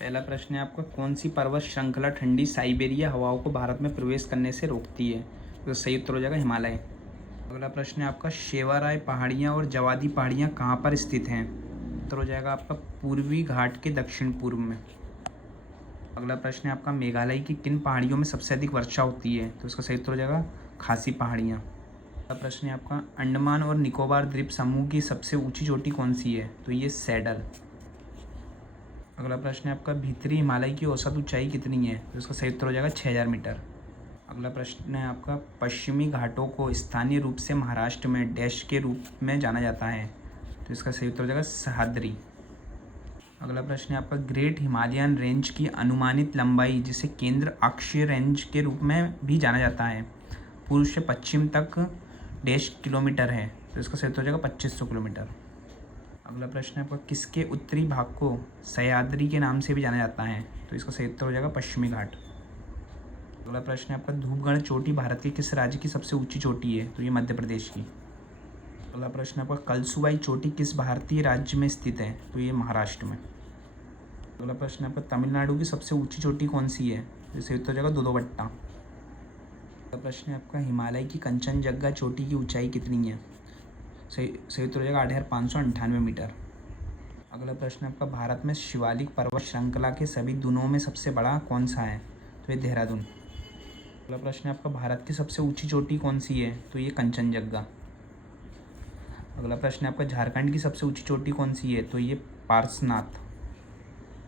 पहला प्रश्न है आपका, कौन सी पर्वत श्रृंखला ठंडी साइबेरिया हवाओं को भारत में प्रवेश करने से रोकती है? तो सही उत्तर हो जाएगा हिमालय। अगला प्रश्न है आपका, शेवाराय पहाड़ियाँ और जवादी पहाड़ियाँ कहाँ पर स्थित हैं? उत्तर हो जाएगा आपका पूर्वी घाट के दक्षिण पूर्व में। अगला प्रश्न है आपका, मेघालय की किन पहाड़ियों में सबसे अधिक वर्षा होती है? तो इसका सही उत्तर हो जाएगा खासी पहाड़ियाँ। अगला प्रश्न है आपका, अंडमान और निकोबार द्वीप समूह की सबसे ऊंची चोटी कौन सी है? तो ये सैडल। अगला प्रश्न है आपका, भीतरी हिमालय की औसत ऊंचाई कितनी है? तो इसका सही उत्तर हो जाएगा 6000 मीटर। अगला प्रश्न है आपका, पश्चिमी घाटों को स्थानीय रूप से महाराष्ट्र में डैश के रूप में जाना जाता है? तो इसका सही उत्तर हो जाएगा सह्याद्री। अगला प्रश्न है आपका, ग्रेट हिमालयन रेंज की अनुमानित लंबाई, जिसे केंद्र अक्षीय रेंज के रूप में भी जाना जाता है, पूर्व से पश्चिम तक डैश किलोमीटर है? तो इसका सही उत्तर हो जाएगा 2500 किलोमीटर। अगला प्रश्न है आपका, किसके उत्तरी भाग को सह्याद्री के नाम से भी जाना जाता है? तो इसका सही उत्तर हो जाएगा पश्चिमी घाट। अगला प्रश्न है आपका, धूपगढ़ चोटी भारत के किस राज्य की सबसे ऊंची चोटी है? तो ये मध्य प्रदेश की। अगला प्रश्न है आपका, कलसुबाई चोटी किस भारतीय राज्य में स्थित है? तो ये महाराष्ट्र में। अगला प्रश्न है आपका, तमिलनाडु की सबसे ऊंची चोटी कौन सी है? तो सही उत्तर हो जाएगा दोदोबट्टा। अगला प्रश्न है आपका, हिमालय की कंचनजंगा चोटी की ऊंचाई कितनी है? सही उत्तर हो जाएगा 8598 मीटर। अगला प्रश्न आपका, भारत में शिवालिक पर्वत श्रृंखला के सभी दुनों में सबसे बड़ा कौन सा है? तो ये देहरादून। अगला प्रश्न है आपका, भारत की सबसे ऊंची चोटी कौन सी है? तो ये कंचनजंगा। अगला प्रश्न है आपका, झारखंड की सबसे ऊंची चोटी कौन सी है? तो ये पार्श्वनाथ।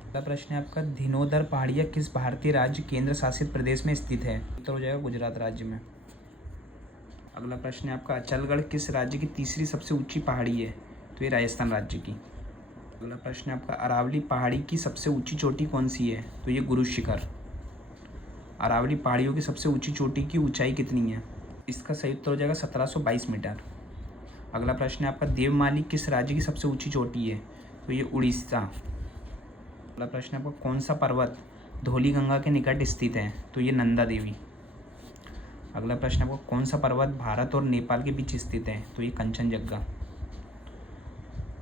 अगला प्रश्न है आपका, धिनोदर पहाड़ियाँ किस भारतीय राज्य केंद्र शासित प्रदेश में स्थित है? उत्तर हो जाएगा गुजरात राज्य में। अगला प्रश्न है आपका, अचलगढ़ किस राज्य की तीसरी सबसे ऊंची पहाड़ी है? तो ये राजस्थान राज्य की। अगला प्रश्न है आपका, अरावली पहाड़ी की सबसे ऊंची चोटी कौन सी है? तो ये गुरु शिखर। अरावली पहाड़ियों की सबसे ऊंची चोटी की ऊंचाई कितनी है? इसका सही उत्तर हो जाएगा 1722 मीटर। अगला प्रश्न है आपका, देवमाली किस राज्य की सबसे ऊंची चोटी है? तो ये उड़ीसा। अगला प्रश्न है आपका, कौन सा पर्वत धौलीगंगा के निकट स्थित है? तो ये नंदा देवी। अगला प्रश्न आपको, कौन सा पर्वत भारत और नेपाल के बीच स्थित है? तो ये कंचनजंगा।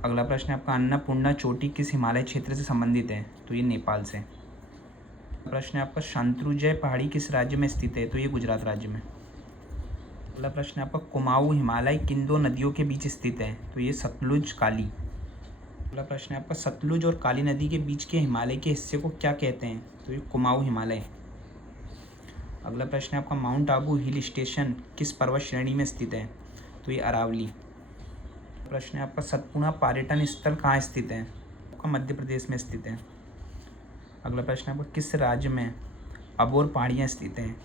अगला प्रश्न आपका, अन्नपूर्णा चोटी किस हिमालय क्षेत्र से संबंधित है? तो ये नेपाल से। प्रश्न है आपका, शंत्रुजय पहाड़ी किस राज्य में स्थित है? तो ये गुजरात राज्य में। अगला प्रश्न है आपका, कुमाऊं हिमालय किन दो नदियों के बीच स्थित है? तो ये सतलुज काली। अगला प्रश्न है आपका, सतलुज और काली नदी के बीच के हिमालय के हिस्से को क्या कहते हैं? तो ये कुमाऊं हिमालय। अगला प्रश्न है आपका, माउंट आबू हिल स्टेशन किस पर्वत श्रेणी में स्थित है? तो ये अरावली। प्रश्न है आपका, सतपुड़ा पर्यटन स्थल कहाँ स्थित है? आपका मध्य प्रदेश में स्थित है। अगला प्रश्न है आपका, किस राज्य में अबोर पहाड़ियाँ स्थित हैं?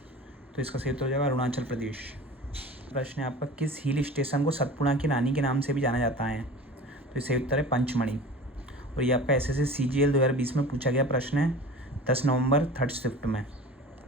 तो इसका सही उत्तर हो जाएगा अरुणाचल प्रदेश। प्रश्न है आपका, किस हिल स्टेशन को सतपुड़ा की रानी के नाम से भी जाना जाता है? तो सही उत्तर है पंचमढ़ी। और ये आपका SSC CGL 2020 में पूछा गया प्रश्न है 10 नवंबर थर्ड शिफ्ट में।